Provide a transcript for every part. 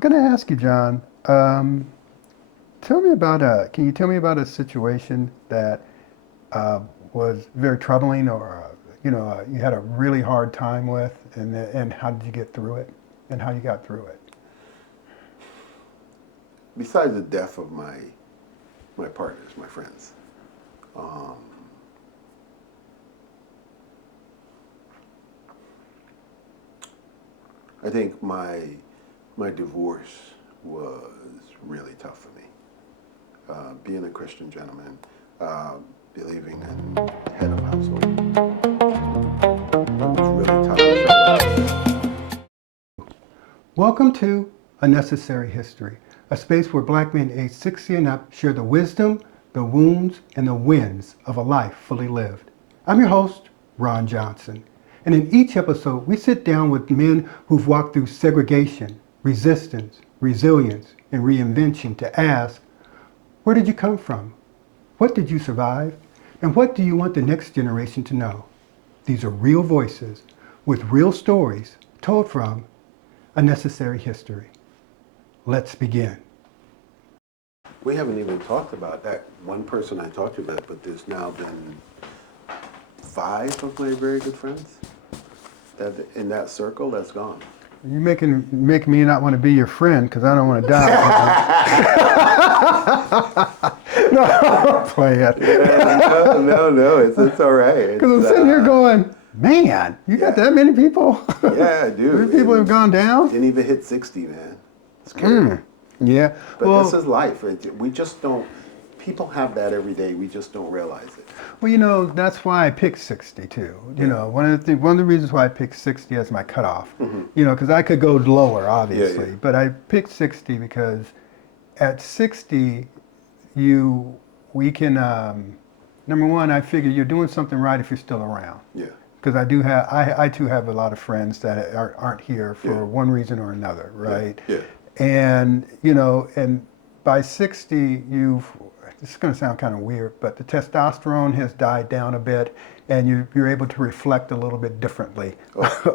going to ask you, John. Tell me about Can you tell me about a situation that uh, was very troubling, or you had a really hard time with, and how did you get through it, and how you got through it? Besides the death of my partners, my friends, um, I think my divorce was really tough for me. Being a Christian gentleman, uh, believing in head of household, it was really tough. It felt like I failed. Welcome to A Necessary History, a space where black men aged 60 and up share the wisdom, the wounds, and the wins of a life fully lived. I'm your host, Ron Johnson, and in each episode, we sit down with men who've walked through segregation, resistance, resilience, and reinvention to ask, where did you come from? What did you survive? And what do you want the next generation to know? These are real voices with real stories told from a necessary history. Let's begin. We haven't even talked about that one person I talked to about, but there's now been five of my very good friends that in that circle that's gone. You're making me not want to be your friend because I don't want to die. No, I'm playing. No, it's all right. Because I'm sitting here going, man, you got that many people? Yeah, I do. Many people have gone down? Didn't even hit 60, man. It's scary. Yeah. But this is life. We just don't. People have that every day. We just don't realize it. Well, that's why I picked 60 too. One of the reasons why I picked 60 as my cutoff. Because I could go lower, obviously, Yeah. but I picked 60 because at 60, you we can number one, I figure you're doing something right if you're still around. Yeah. Because I too have a lot of friends that aren't here for one reason or another, right? Yeah. And by 60, this is going to sound kind of weird, but the testosterone has died down a bit, and you're able to reflect a little bit differently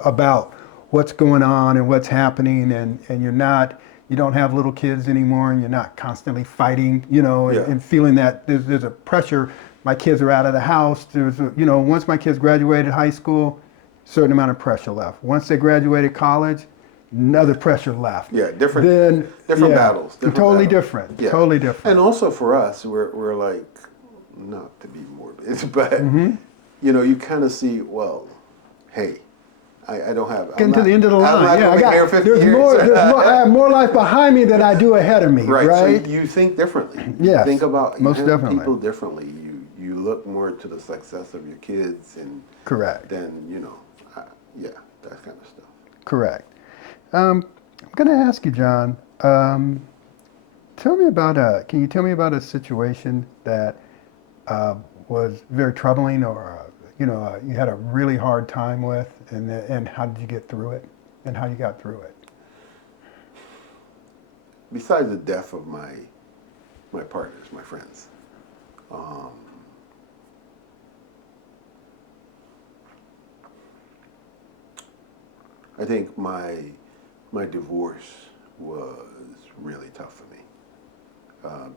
about what's going on and what's happening, and you don't have little kids anymore, and you're not constantly fighting, and feeling that there's a pressure. My kids are out of the house. Once my kids graduated high school, certain amount of pressure left. Once they graduated college, another pressure left. Yeah, different battles. Totally different. Yeah. Totally different. And also for us, we're like, not to be morbid, but you kind of see, well, hey, I don't have. Getting to the end of the line. I have more life behind me than I do ahead of me. Right. So you think differently. Yes. Think about most definitely. People differently. You look more to the success of your kids and correct. Then that kind of stuff. Correct. I'm going to ask you, John. Can you tell me about a situation that was very troubling, or you had a really hard time with, and how did you get through it, and how you got through it? Besides the death of my partners, my friends, I think my divorce was really tough for me.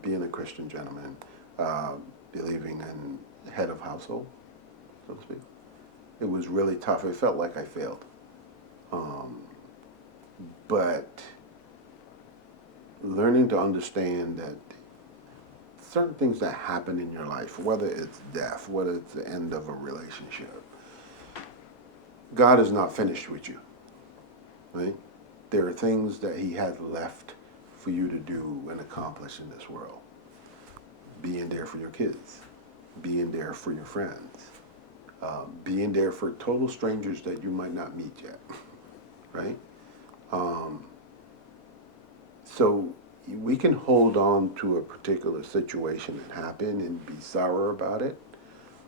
Being a Christian gentleman, believing in head of household, so to speak, it was really tough. It felt like I failed. But learning to understand that certain things that happen in your life, whether it's death, whether it's the end of a relationship, God is not finished with you, right? There are things that He has left for you to do and accomplish in this world. Being there for your kids, being there for your friends, being there for total strangers that you might not meet yet, right? So we can hold on to a particular situation that happened and be sour about it,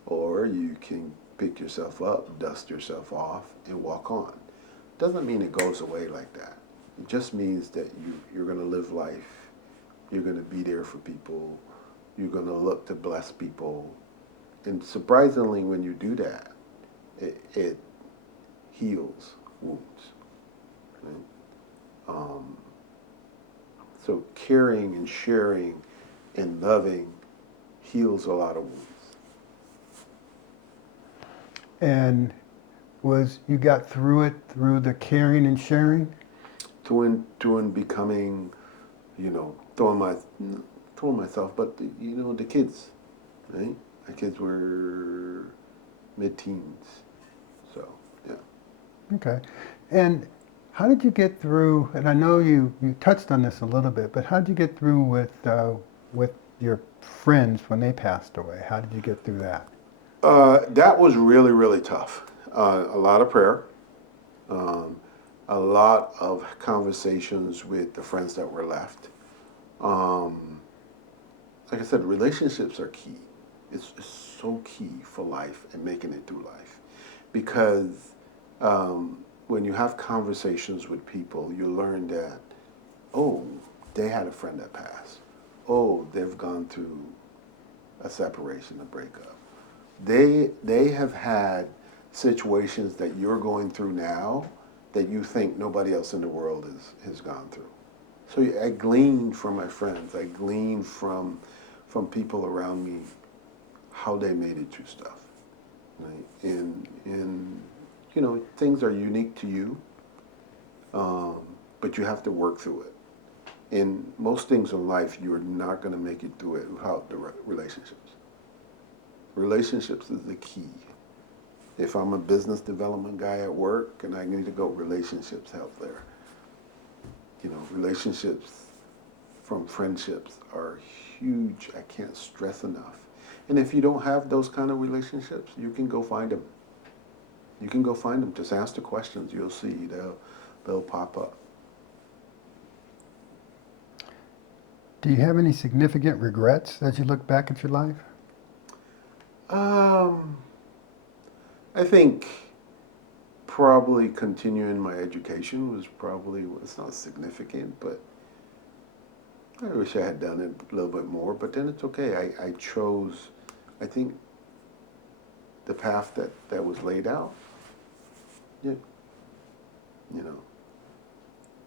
or you can pick yourself up, dust yourself off, and walk on. Doesn't mean it goes away like that. It just means that you're going to live life. You're going to be there for people. You're going to look to bless people. And surprisingly, when you do that, it heals wounds. Right? So caring and sharing and loving heals a lot of wounds. And was you got through it through the caring and sharing? Doing becoming, throwing myself, but the kids, right? My kids were mid-teens, so yeah. Okay. And how did you get through, and I know you touched on this a little bit, but how did you get through with your friends when they passed away? How did you get through that? That was really, really tough. A lot of prayer, um, a lot of conversations with the friends that were left. Um, like I said, relationships are key. It's so key for life and making it through life. Because when you have conversations with people, you learn that, oh, they had a friend that passed. Oh, they've gone through a separation, a breakup. They have had situations that you're going through now that you think nobody else in the world has gone through. So I gleaned from my friends. I gleaned from people around me how they made it through stuff. Right? And things are unique to you, but you have to work through it. And most things in life, you're not going to make it through it without the relationships. Relationships is the key. If I'm a business development guy at work and I need to go, relationships help there. Relationships from friendships are huge. I can't stress enough. And if you don't have those kind of relationships, you can go find them. You can go find them. Just ask the questions. You'll see. They'll pop up. Do you have any significant regrets as you look back at your life? Um, I think probably continuing my education was probably, it's not significant, but I wish I had done it a little bit more, but then it's okay. I chose, I think, the path that was laid out. Yeah, you know,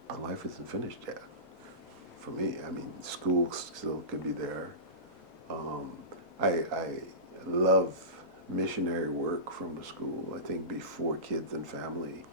my life isn't finished yet for me. I mean, school still could be there. Um, I love missionary work from the school. I think before kids and family,